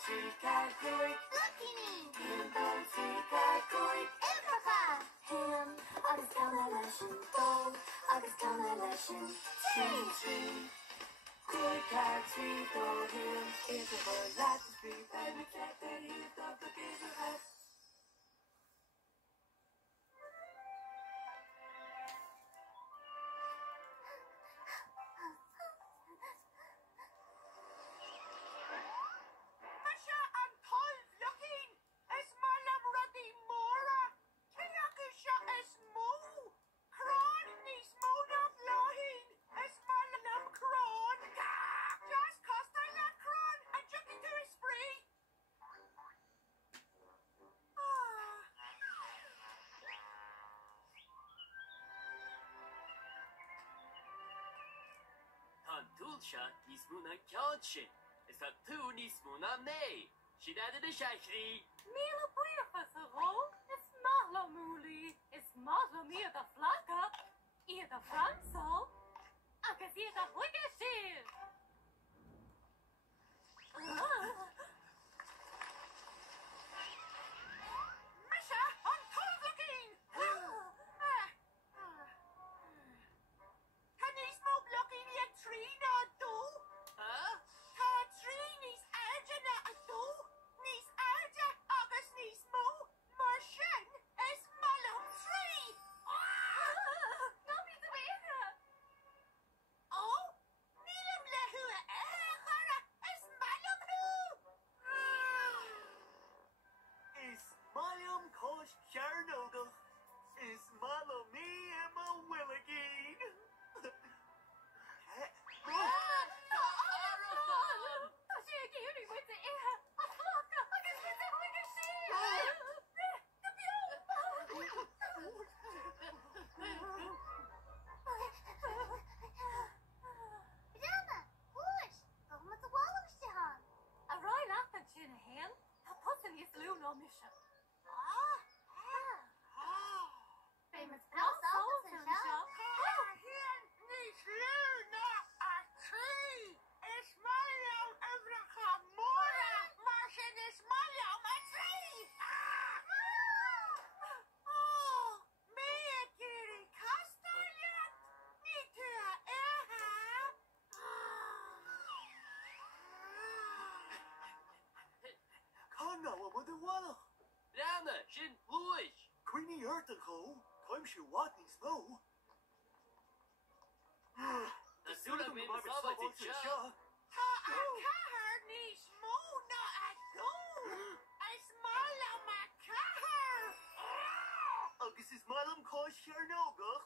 Lucky me! Ilkacha! Ham, agus gamma leishin, bo, agus gamma leishin, tree. Quick cat, tree, go him, it's a bird, like the street, baby cat, that he's the forgiven hat. Dulsha nismuna kjolshin. Is dat tu nismuna me. Shidade de shashri. Mila Buyafasaro, is Marla Muli, is Marla Mia da Flaka, Ia da Franso, Akasia da Wigashir. Misha, on Tolvakin! Can you smoke looking at tree not do? Huh? Ta tree nis arja na ado, nis arja agus nis mo, marshen es malum tree. Nami the wega. Oh, nilam lehu ehara es malum hu. Is Malum Kosh Charnogal. Is Malum me Emma Willigeen. Brama! Push! Kom met de wallen staan! A roi lachen chin hen, ta pussen is luno mission. Famous Nou, house zelfs een and shop. shop. Hen nis luna a tree. Is Mariam Evraka Mora, Marshen is Mariam a tree. Oh, me a kiri castellat, nita eha. Kana wa the walla. Rama, shin push. Queenie Ertico. Time she watney snow. The sula min saba to sha. Ta a kahar nis muna a go. Is Mariam a kahar. Agus is Malum Kosh Charnogal.